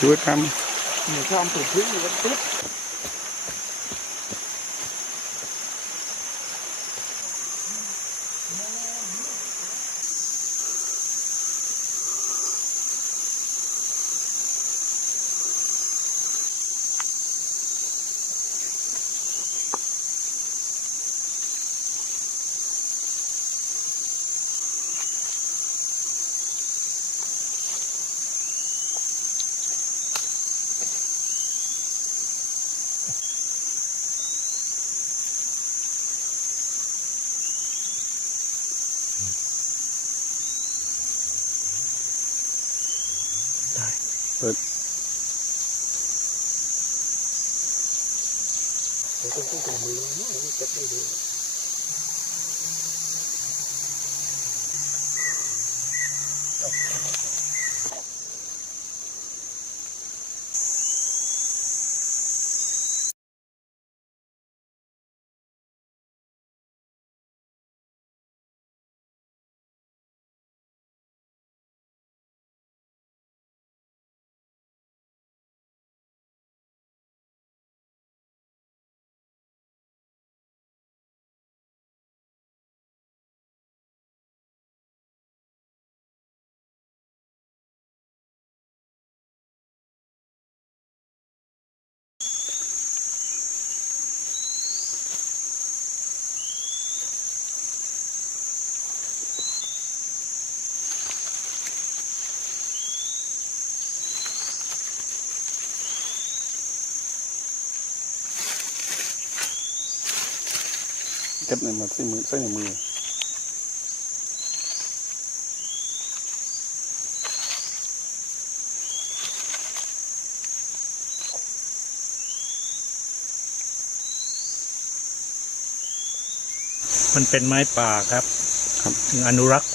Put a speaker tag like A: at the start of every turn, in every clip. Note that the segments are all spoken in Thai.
A: ช่วยครับ
B: เหมือนอบถูกพื้นอยู่ปุ๊บ
A: เปิด
B: เดี๋ยวต้องต้องถุงมือเนาะเก็บ ได้
A: ก็บในมือใส่มือใส่ในมือ
C: มันเป็นไม้ป่าครับ
A: ครับ
C: อนุรักษ์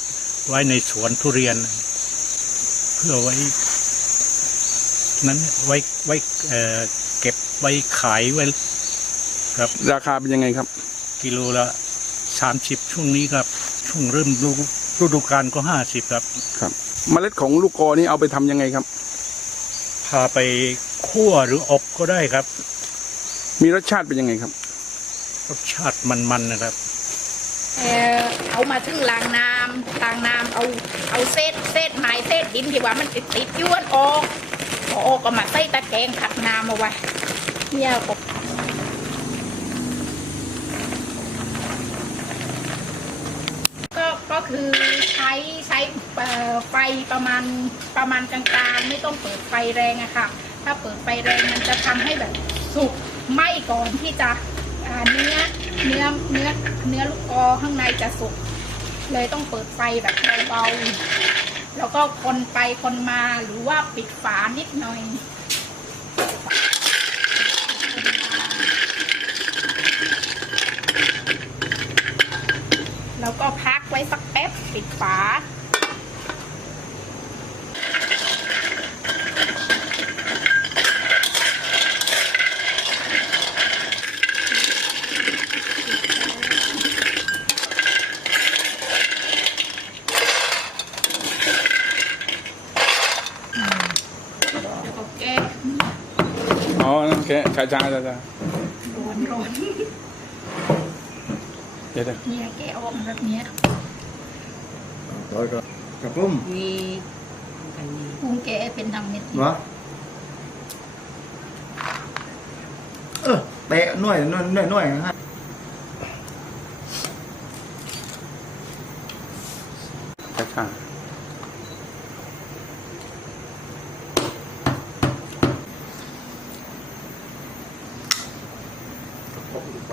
C: ไว้ในสวนทุเรียน เพื่อไว้ นั้นไว้ไว้เอ่อเก็บไว้ขายไว้ ครับ
A: ราคาเป็นยังไงครับ
C: กิโลละสามสิบช่วงนี้ครับช่วงเริ่มฤดูฤดูกาลก็ห้าสิบครับ
A: ครับ เมล็ดของลูกกอนี่เอาไปทำยังไงครับ
C: พาไปคั่วหรืออบก็ได้ครับ
A: มีรสชาติเป็นยังไงครับ
C: รสชาติมันๆนะครับ
D: เอ่อเอามาถึงล้างน้ำล้างน้ำเอาเอาเศษเศษไม้เศษดินที่ว่ามันติดติดๆย้วนออกพอออกก็มาใส่ตะแกรงผัดน้ำเอาไว้เนี่ยก็ ก็คือใช้ใช้ไฟประมาณประมาณกลางๆ ไม่ต้องเปิดไฟแรงอะค่ะ ถ้าเปิดไฟแรงมันจะทำให้แบบสุกไหม้ก่อนที่จะเนื้อเนื้อเนื้อเนื้อลูกกอข้างในจะสุกเลยต้องเปิดไฟแบบเบาๆแล้วก็คนไปคนมาหรือว่าปิดฝานิดหน่อยแล้วก็พัก ไว้สักแป๊บปิดฝาแล้วก็แก้
A: อ๋อโอเคช้าๆช้าๆ
D: ร้อนร้อน
A: เดี๋ยวเดี๋ยว
D: เนี่ยแก้ออกมาแบบเนี้ย
B: ร้อยก็กระปุ้ม
E: มีอันนี้
D: ปรุงแก้เป็นทำเม็ด
B: วะเออเตะหน่วยหน่วยหน่วยหน่วยฮะ
A: ช้า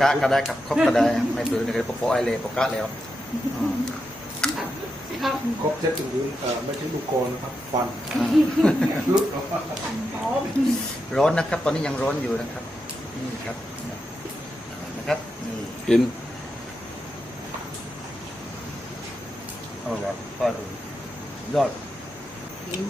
A: กะ
B: ก็ได้ครับครบก็ได้ไม่ตื่นเลยปกปไอเลยปกกะแล้วอืม
D: ครับ
F: ครบเซตตรงนี้เอ่อไม่ใช่ลูกโกนนะครับฟัน
B: อ่า
F: รุดออกมา
D: พร้อม
B: ร้อนนะครับ ตอนนี้ยังร้อนอยู่นะครับนี่ครับนะครับนี่
A: ๆกิน
B: เอาละพ่อดูยอด
E: กิน